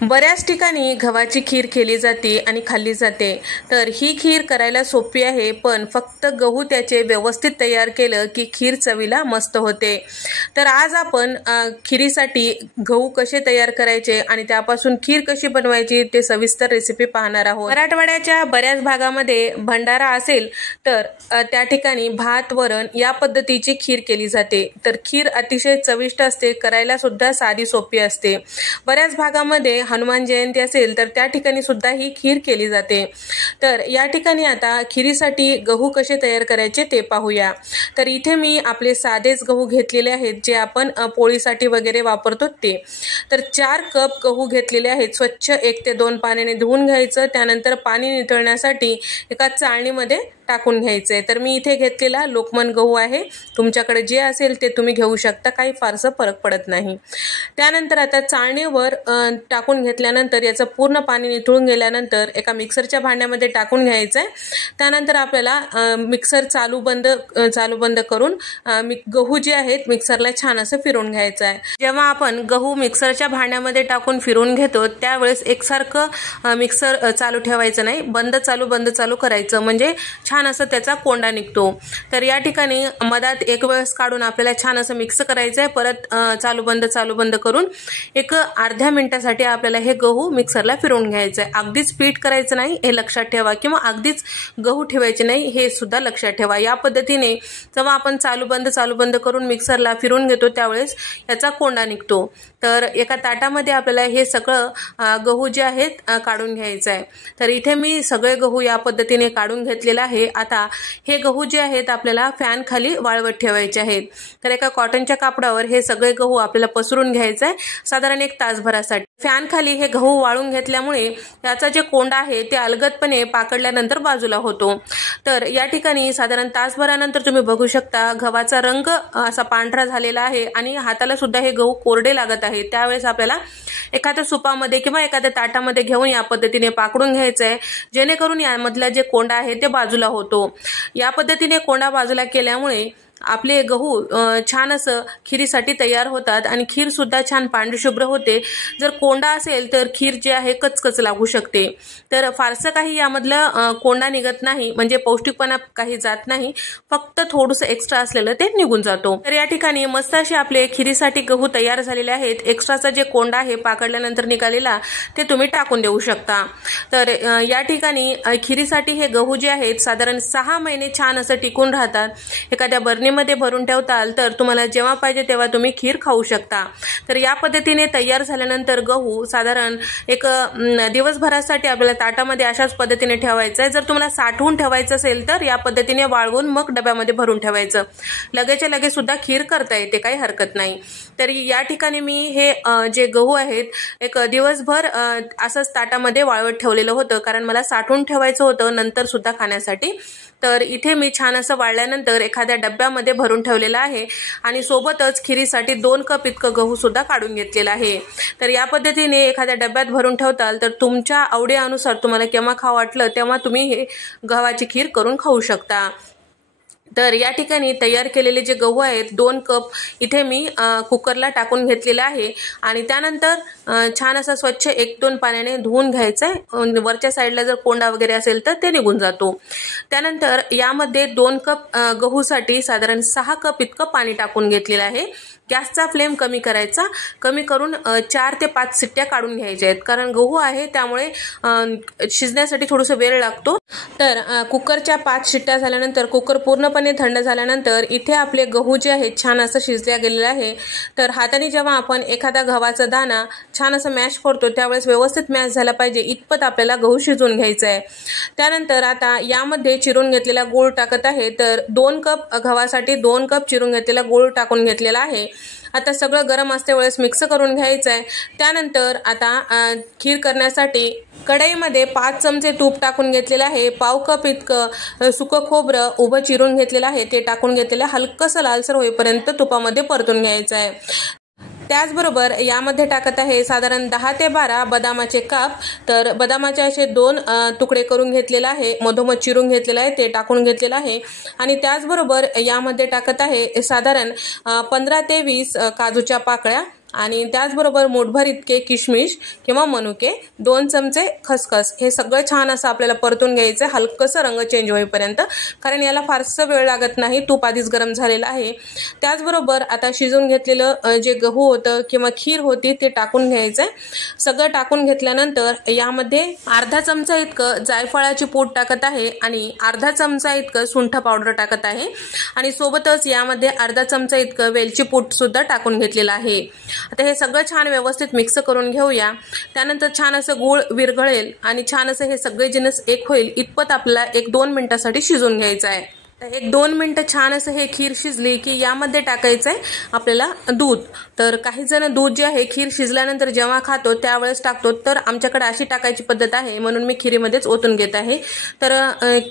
बऱ्याच ठिकाणी गव्हाची खीर केली जाते आणि खाल्ली जाते, तर ही खीर करायला सोपी आहे, पण फक्त गहू त्याचे व्यवस्थित तयार केलं की खीर चवीला मस्त होते। तर आज आपण खीरीसाठी गहू कसे तयार करायचे आणि त्यापासून खीर कशी बनवायची ते सविस्तर रेसिपी पाहणार आहोत। मराठवाड्याच्या बऱ्याच भागामध्ये भंडारा असेल तर त्या ठिकाणी भात वरण या पद्धतीची खीर केली जाते। तर खीर अतिशय चविष्ट असते, करायला सुद्धा साधी सोपी असते। बऱ्याच भागामध्ये हनुमान जयंती असेल तर त्या ठिकाणी सुद्धा ही खीर केली जाते। तर या ठिकाणी आता खीरीसाठी गहू कसे तयार करायचे ते पाहूया। तर इथे मी आपले साधेच गहू घेतलेले आहेत, जे आपण पोळीसाठी वगैरे वापरतो ते। तर 4 कप गहू घेतलेले आहेत। स्वच्छ 1 ते 2 पाण्याने धुवून घ्यायचं, त्यानंतर पाणी निथळण्यासाठी एका चाळणीमध्ये टाकून घ्यायचे। तर मी इथे घेतलेला लोकमन गहू आहे, तुमच्याकडे जे असेल ते तुम्ही घेऊ शकता, काही फारसं फरक पडत नाही। त्यानंतर आता चाळणीवर टाकून घेतल्यानंतर याचं पूर्ण पाणी निथळून गेल्यानंतर एका मिक्सरच्या भांड्यामध्ये टाकून घ्यायचं आहे। त्यानंतर आपल्याला मिक्सर चालू बंद करून गहू जे आहेत मिक्सरला छान असं फिरवून घ्यायचं आहे। जेव्हा आपण गहू मिक्सरच्या भांड्यामध्ये टाकून फिरवून घेतो त्यावेळेस एकसारखं मिक्सर चालू ठेवायचं नाही, बंद चालू करायचं, म्हणजे छान असं त्याचा कोंडा निघतो। तर या ठिकाणी मधात एक वेळेस काढून आपल्याला छान असं मिक्स करायचं आहे। परत चालू बंद करून एक अर्ध्या मिनिटासाठी आपल्याला हे गहू मिक्सरला फिरवून घ्यायचं आहे। अगदीच पीठ करायचं नाही हे लक्षात ठेवा, किंवा अगदीच गहू ठेवायचे नाही हे सुद्धा लक्षात ठेवा। या पद्धतीने जेव्हा आपण चालू बंद करून मिक्सरला फिरवून घेतो त्यावेळेस याचा कोंडा निघतो। तर एका ताटामध्ये आपल्याला हे सगळं गहू जे आहेत काढून घ्यायचं आहे। तर इथे मी सगळे गहू या पद्धतीने काढून घेतलेला आहे। आता हे गहू जे आहेत आपल्याला फॅन खाली वाळवत ठेवायचे आहेत। तर एका कॉटनच्या कापडावर हे सगळे गहू आपल्याला पसरून घ्यायचे आहे साधारण 1 तासभरासाठी। फॅन खाली हे गहू वाळून घेतल्यामुळे याचा जे कोंडा आहे ते अलगदपणे पाकडल्यानंतर बाजूला होतो। तर या ठिकाणी साधारण तासभरानंतर तुम्ही बघू शकता गव्हाचा रंग असा पांढरा झालेला आहे आणि हाताला सुद्धा हे गहू कोरडे लागत आहे। त्यावेळेस आपल्याला एखाद्या सुपामध्ये किंवा एखाद्या ताटामध्ये घेऊन या पद्धतीने पाकडून घ्यायचं आहे, जेणेकरून यामधला जे कोंडा आहे ते बाजूला होतो। या पद्धतीने कोंडा बाजूला केल्यामुळे आपले गहू छान असं खीरीसाठी तयार होतात आणि खीर सुद्धा छान पांढरीशुभ्र होते। जर कोंडा असेल तर खीर जी आहे कचकच लागू शकते। तर फारसं काही यामधलं कोंडा निघत नाही, म्हणजे पौष्टिकपणा काही जात नाही, फक्त थोडंसं एक्स्ट्रा असलेलं ते निघून जातो। तर या ठिकाणी मस्त असे आपले खीरीसाठी गहू तयार झालेले आहेत। एक्स्ट्राचा जे कोंडा आहे पाकडल्यानंतर निघालेला ते तुम्ही टाकून देऊ शकता। तर या ठिकाणी खीरीसाठी हे गहू जे आहेत साधारण 6 महिने छान असं टिकून राहतात। एखाद्या मध्ये भरून ठेवताल तर तुम्हाला जेव्हा पाहिजे तेव्हा तुम्ही खीर खाऊ शकता। तर या पद्धतीने तयार झाल्यानंतर गहू साधारण एक दिवसभरासाठी आपल्याला ताटामध्ये अशाच पद्धतीने ठेवायचं आहे। जर तुम्हाला साठवून ठेवायचं असेल तर या पद्धतीने वाळवून मग डब्यामध्ये भरून ठेवायचं, लगेचच्या लगेच सुद्धा खीर करता येते, काही हरकत नाही। तर या ठिकाणी मी हे जे गहू आहेत एक दिवसभर असंच ताटामध्ये वाळवत ठेवलेलं होतं, कारण मला साठवून ठेवायचं होतं नंतर सुद्धा खाण्यासाठी। तर इथे मी छान असं वाळल्यानंतर एखाद्या डब्यामध्ये भरून ठेवलेला आहे आणि सोबतच खीरीसाठी 2 कप इतकं गहू सुद्धा काढून घेतलेला आहे। तर या पद्धतीने एखाद्या डब्यात भरून ठेवताल तर तुमच्या आवडीनुसार तुम्हाला केव्हा खावं वाटलं तेव्हा तुम्ही हे गव्हाची खीर करून खाऊ शकता। तर या ठिकाणी तयार केलेले जे गहू आहेत 2 कप इथे मी कुकरला टाकून घेतलेला आहे आणि त्यानंतर छान असं स्वच्छ 1-2 पाण्याने धुवून घ्यायचं आहे। वरच्या साईडला जर कोंडा वगैरे असेल तर ते निघून जातो। त्यानंतर यामध्ये 2 कप गहूसाठी साधारण 6 कप इतकं पाणी टाकून घेतलेलं आहे। गॅसचा फ्लेम कमी करायचा, कमी करून 4 ते 5 शिट्ट्या काढून घ्यायच्या आहेत, कारण गहू आहे त्यामुळे शिजण्यासाठी थोडंसं वेळ लागतो। तर कुकरच्या 5 शिट्ट्या झाल्यानंतर कुकर पूर्णपणे थंड झाल्यानंतर इथे आपले गहू जे आहेत छान असं शिजल्या गेलेलं आहे। तर हाताने जेव्हा आपण एखादा गव्हाचा दाणा छान असं मॅश करतो त्यावेळेस व्यवस्थित मॅश झाला पाहिजे इतपत आपल्याला गहू शिजवून घ्यायचा आहे। त्यानंतर आता यामध्ये चिरून घेतलेला गूळ टाकत आहे। तर 2 कप गव्हासाठी 2 कप चिरून घेतलेला गूळ टाकून घेतलेला आहे। आता सगळं गरम असते वेळेस मिक्स करून घ्यायचं आहे। त्यानंतर आता खीर करण्यासाठी कढईमध्ये 5 चमचे तूप टाकून घेतलेलं आहे। पाव कप इतकं सुकं खोबरं उभं चिरून घेतलेलं आहे ते टाकून घेतलेलं, हलकंसं लालसर होईपर्यंत तुपामध्ये परतून घ्यायचं आहे। त्याचबरोबर यामध्ये टाकत आहे साधारण 10 ते 12 बदामाचे काप। तर बदामाचे असे 2 तुकडे करून घेतलेला आहे, मधोमध चिरून घेतलेला आहे ते टाकून घेतलेला आहे। आणि त्याचबरोबर यामध्ये टाकत आहे साधारण 15 ते 20 काजूच्या पाकळ्या आणि त्याचबरोबर मूठभर इतके किशमिश किंवा मनुके, 2 चमचे खसखस. हे सगळं छान असं आपल्याला परतून घ्यायचं हलकंसं रंग चेंज होईपर्यंत, कारण याला फारसं वेळ लागत नाही, तूप आधीच गरम झालेलं आहे. त्याचबरोबर आता शिजवून घेतलेलं जे गहू होतं किंवा खीर होती ते टाकून घ्यायचं. सगळं टाकून घेतल्यानंतर यामध्ये अर्धा चमचा इतकं जायफळाची पूड टाकत आहे आणि अर्धा चमचा इतकं सुंठ पावडर टाकत आहे आणि सोबतच यामध्ये अर्धा चमचा इतकं वेलची पूड सुद्धा टाकून घेतलेलं आहे. आता हे सगळं छान व्यवस्थित मिक्स करून घेऊया. त्यानंतर छान असं गूळ विरघळेल आणि छान असं हे सगळे जिन्नस एक होईल इतपत आपल्याला 1-2 मिनिटासाठी शिजवून घ्यायचं आहे. 1-2 मिनिटं छान असं हे खीर शिजली की यामध्ये टाकायचं आहे आपल्याला दूध. तर काही जण दूध जे आहे खीर शिजल्यानंतर जेव्हा खातो त्यावेळेस टाकतो, तर आमच्याकडे अशी टाकायची पद्धत आहे म्हणून मी खीरीमध्येच ओतून घेत आहे. तर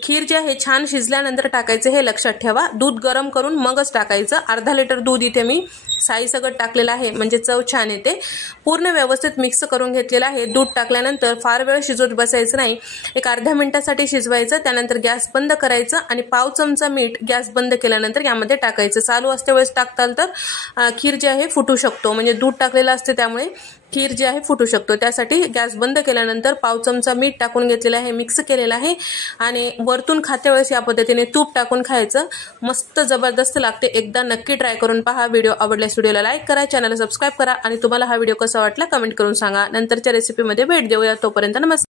खीर जे आहे छान शिजल्यानंतर टाकायचं हे लक्षात ठेवा. दूध गरम करून मगच टाकायचं. अर्धा लिटर दूध इथे मी साईसकट टाकलेलं आहे म्हणजे चव छान येते. पूर्ण व्यवस्थित मिक्स करून घेतलेलं आहे. दूध टाकल्यानंतर फार वेळ शिजवत बसायचं नाही, एक अर्ध्या मिनिटासाठी शिजवायचं. त्यानंतर गॅस बंद करायचं आणि पाव चमचा मीठ गॅस बंद केल्यानंतर यामध्ये टाकायचं. चालू असते वेळेस टाकताल तर खीर जे आहे फुटू शकतो, म्हणजे दूध टाकलेलं असते त्यामुळे खीर जे आहे फुटू शकतो. त्यासाठी गॅस बंद केल्यानंतर पाव चमचा मीठ टाकून घेतलेलं आहे, मिक्स केलेलं आहे आणि वरतून खात्या वेळेस या पद्धतीने तूप टाकून खायचं. मस्त जबरदस्त लागते. एकदा नक्की ट्राय करून पहा. व्हिडिओ आवडल्यास व्हिडिओला लाईक करा, चॅनलला सबस्क्राईब करा आणि तुम्हाला हा व्हिडिओ कसा वाटला कमेंट करून सांगा. नंतरच्या रेसिपीमध्ये भेट देऊया. तोपर्यंत नमस्कार.